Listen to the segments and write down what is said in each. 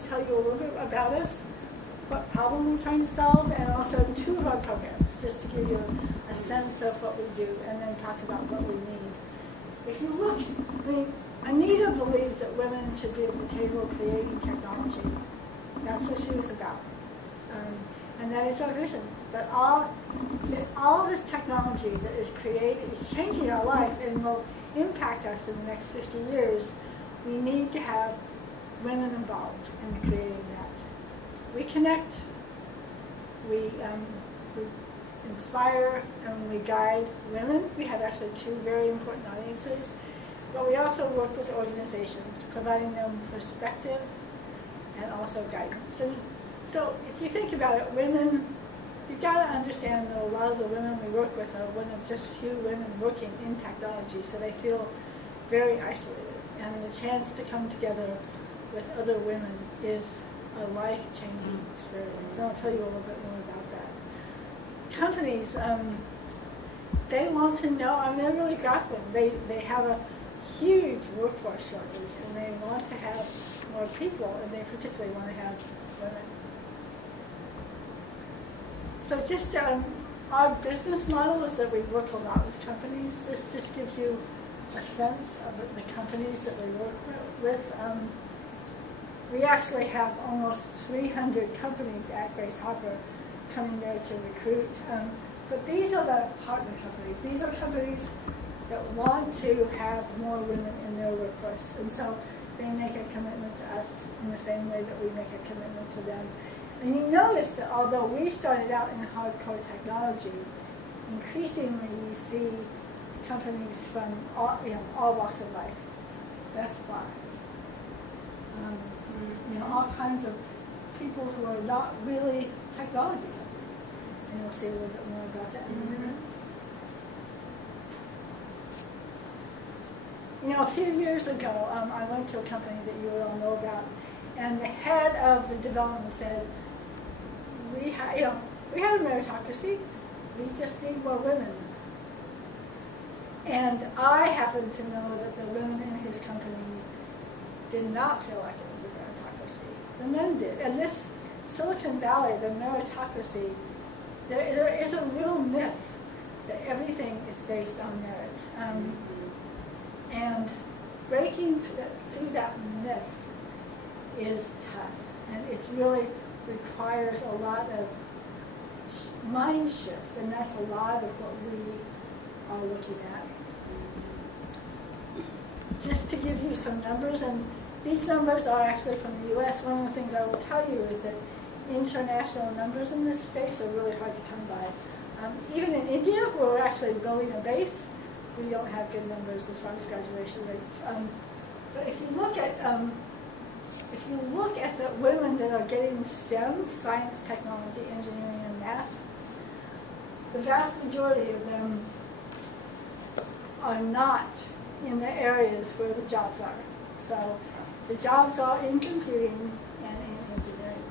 just tell you a little bit about us, what problem we're trying to solve, and also 2 of our programs, just to give you a sense of what we do, and then talk about what we need. If you look, I mean, Anita believed that women should be at the table creating technology. That's what she was about. And that is our vision, that all this technology that is created is changing our life and will impact us in the next 50 years. We need to have women involved in creating that. We connect, we inspire, and we guide women. We have actually 2 very important audiences, but we also work with organizations, providing them perspective and also guidance. And so if you think about it, women, you've got to understand that a lot of the women we work with are one of just few women working in technology, so they feel very isolated. And the chance to come together with other women is a life-changing experience. And I'll tell you a little bit more about that. Companies, they want to know, I mean, they're really grappling. They have a huge workforce shortage, and they want to have more people, and they particularly want to have women. So just our business model is that we work a lot with companies. This just gives you a sense of the companies that we work with. We actually have almost 300 companies at Grace Hopper coming there to recruit. But these are the partner companies. These are companies that want to have more women in their workforce. And so they make a commitment to us in the same way that we make a commitment to them. And you notice that although we started out in hardcore technology, increasingly you see companies from all walks of life. Best Buy. All kinds of people who are not really technology companies. And you'll see a little bit more about that in a minute. A few years ago, I went to a company that you all know about, and the head of the development said, we have a meritocracy, we just need more women. And I happen to know that the women in his company did not feel like it was a meritocracy. The men did. And this Silicon Valley, the meritocracy, there is a real myth that everything is based on merit. And breaking through that myth is tough. And it really requires a lot of mind shift. And that's a lot of what we are looking at. Just to give you some numbers, and these numbers are actually from the US. One of the things I will tell you is that international numbers in this space are really hard to come by. Even in India, where we're actually building a base, we don't have good numbers as far as graduation rates. But if you look at the women that are getting STEM, science, technology, engineering, and math, the vast majority of them are not in the areas where the jobs are. So the jobs are in computing and in engineering.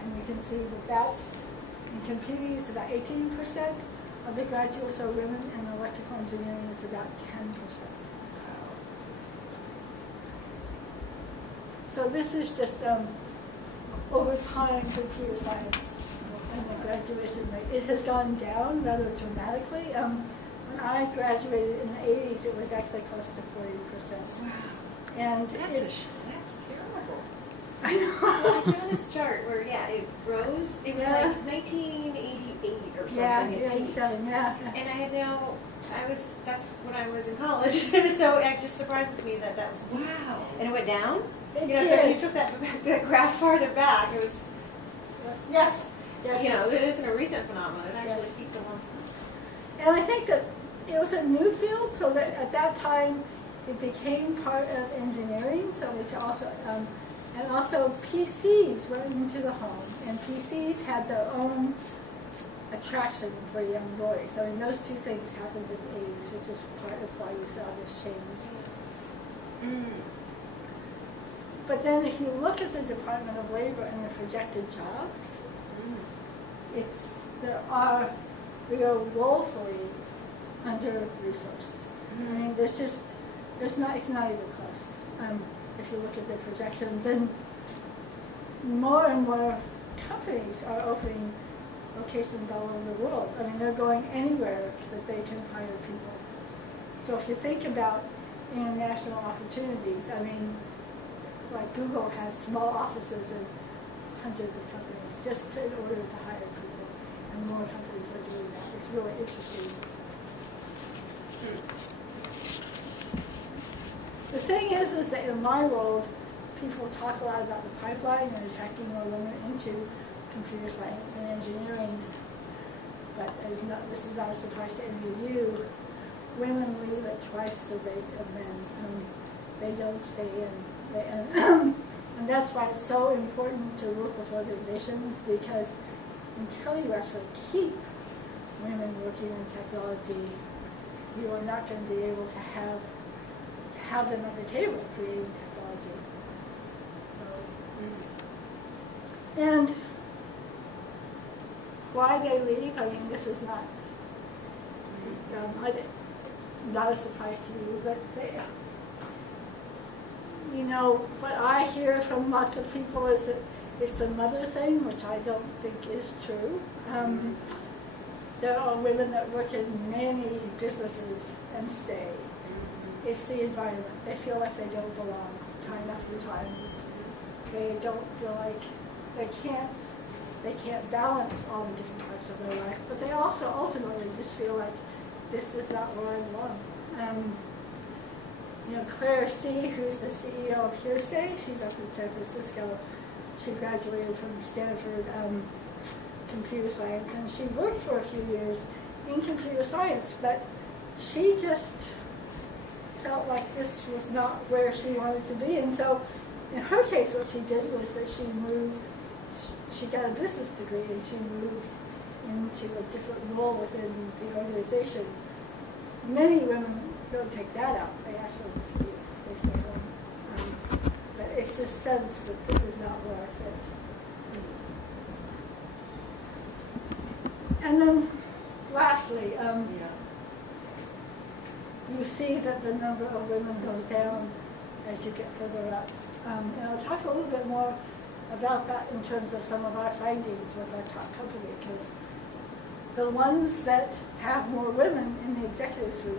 And you can see that that's, in computing it's about 18% of the graduates are women, and electrical engineering is about 10%. So this is just over time computer science and the graduation rate. It has gone down rather dramatically. When I graduated in the 80s, it was actually close to 40%. Wow. And that's terrible. I know. Well, I saw this chart where, it rose. It was like 1988 or something. Yeah, 87, yeah. And that's when I was in college. And so it just surprises me that was, wow. And it went down? It did. So if you took that graph farther back, it was, yes. It isn't a recent phenomenon. It actually peaked a long time. And I think that it was a new field, so that at that time it became part of engineering, so which also, and also PCs went into the home, and PCs had their own attraction for young boys. I mean, those two things happened in the 80s, which is part of why you saw this change. But then if you look at the Department of Labor and the projected jobs, we are woefully under-resourced. I mean, it's not even close. If you look at the projections, and more and more companies are opening locations all over the world. I mean, they're going anywhere that they can hire people. So if you think about international opportunities, I mean, like Google has small offices in hundreds of companies just in order to hire people, and more companies are doing that. It's really interesting. The thing is that in my world, people talk a lot about the pipeline and attracting more women into computer science and engineering, but this is not a surprise to any of you. Women leave at twice the rate of men. They don't stay in. And that's why it's so important to work with organizations, because until you actually keep women working in technology, you are not going to be able to have them at the table creating technology. So, and why they leave, I mean, this is not a surprise to you, but what I hear from lots of people is that it's a mother thing, which I don't think is true. There are women that work in many businesses and stay. It's the environment. They feel like they don't belong time after time. They don't feel like they can't balance all the different parts of their life, but they also ultimately just feel like this is not where I belong. Claire C., who's the CEO of Hearsay, she's up in San Francisco. She graduated from Stanford computer science, and she worked for a few years in computer science, but she just felt like this was not where she wanted to be. And so in her case, what she did was that she got a business degree, and she moved into a different role within the organization. Many women don't take that out. They actually just they stay home. But it's just sense that this is not where I fit. And then lastly, you see that the number of women goes down as you get further up. And I'll talk a little bit more about that in terms of some of our findings with our top company, because the ones that have more women in the executive suite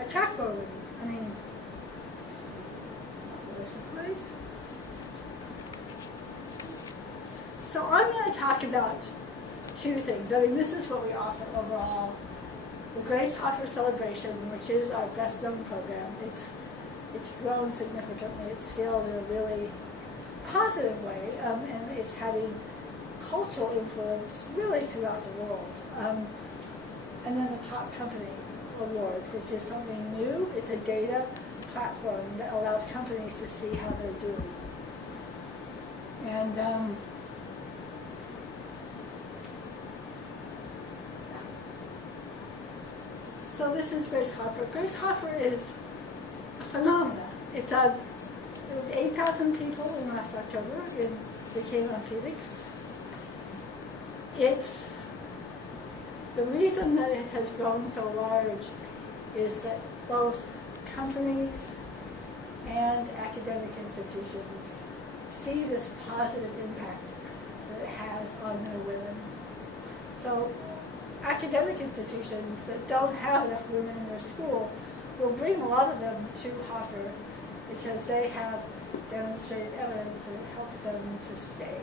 attract more women. I mean, where's the place? So I'm going to talk about two things. I mean, this is what we offer overall. The Grace Hopper Celebration, which is our best known program, it's grown significantly. It's scaled in a really positive way, and it's having cultural influence really throughout the world. And then the Top Company Award, which is something new. It's a data platform that allows companies to see how they're doing. And so this is Grace Hopper. Grace Hopper is a phenomenon. It was 8,000 people in last October. It became on Phoenix. The reason that it has grown so large is that both companies and academic institutions see this positive impact that it has on their women. So academic institutions that don't have enough women in their school will bring a lot of them to Hopper because they have demonstrated evidence that it helps them to stay.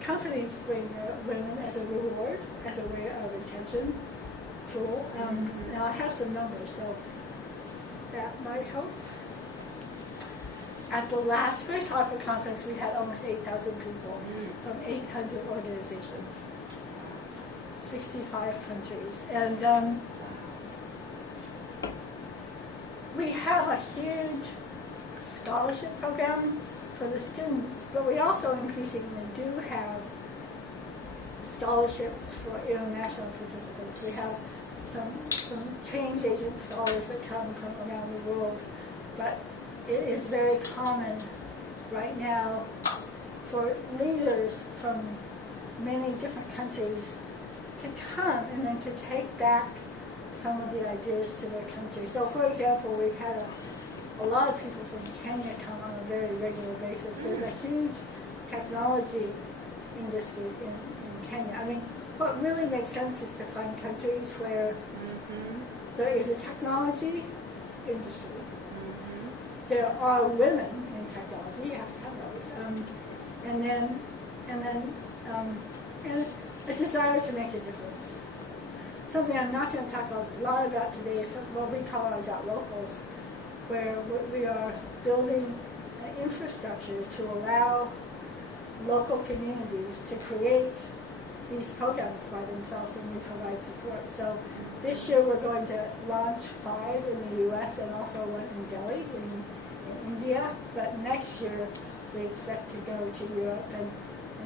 Companies bring women as a reward, as a way of retention tool. Now I have some numbers, so that might help. At the last Grace Hopper conference, we had almost 8,000 people from 800 organizations, 65 countries. And we have a huge scholarship program for the students, but we also increasingly do have scholarships for international participants. We have some change agent scholars that come from around the world, but it is very common right now for leaders from many different countries to come and then to take back some of the ideas to their country. So for example, we've had a lot of people from Kenya come on a very regular basis. There's a huge technology industry in Kenya. I mean, what really makes sense is to find countries where there is a technology industry. There are women in technology. You have to have those, and a desire to make a difference. Something I'm not going to talk a lot about today is what we call our .locals, where we are building an infrastructure to allow local communities to create these programs by themselves, and we provide support. So this year we're going to launch 5 in the U.S. and also 1 in Delhi in India. But next year we expect to go to Europe and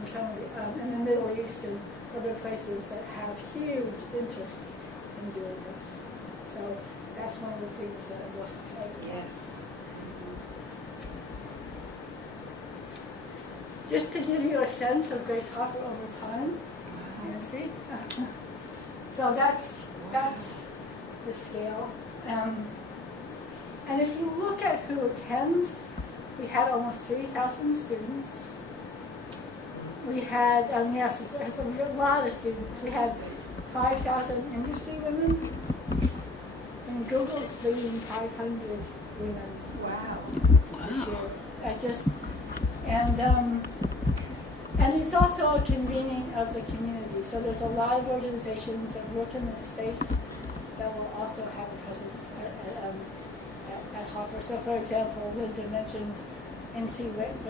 some of the Middle East and other places that have huge interest in doing this. So that's one of the things that I'm most excited about. Yes. Just to give you a sense of Grace Hopper over time, Nancy. So that's the scale. And if you look at who attends, we had almost 3,000 students. We had, yes, it's a lot of students. We had 5,000 industry women, and Google's bringing 500 women. Wow. This year. And it's also a convening of the community. So there's a lot of organizations that work in this space that will also have a presence at Hopper. So for example, Linda mentioned NC WIC,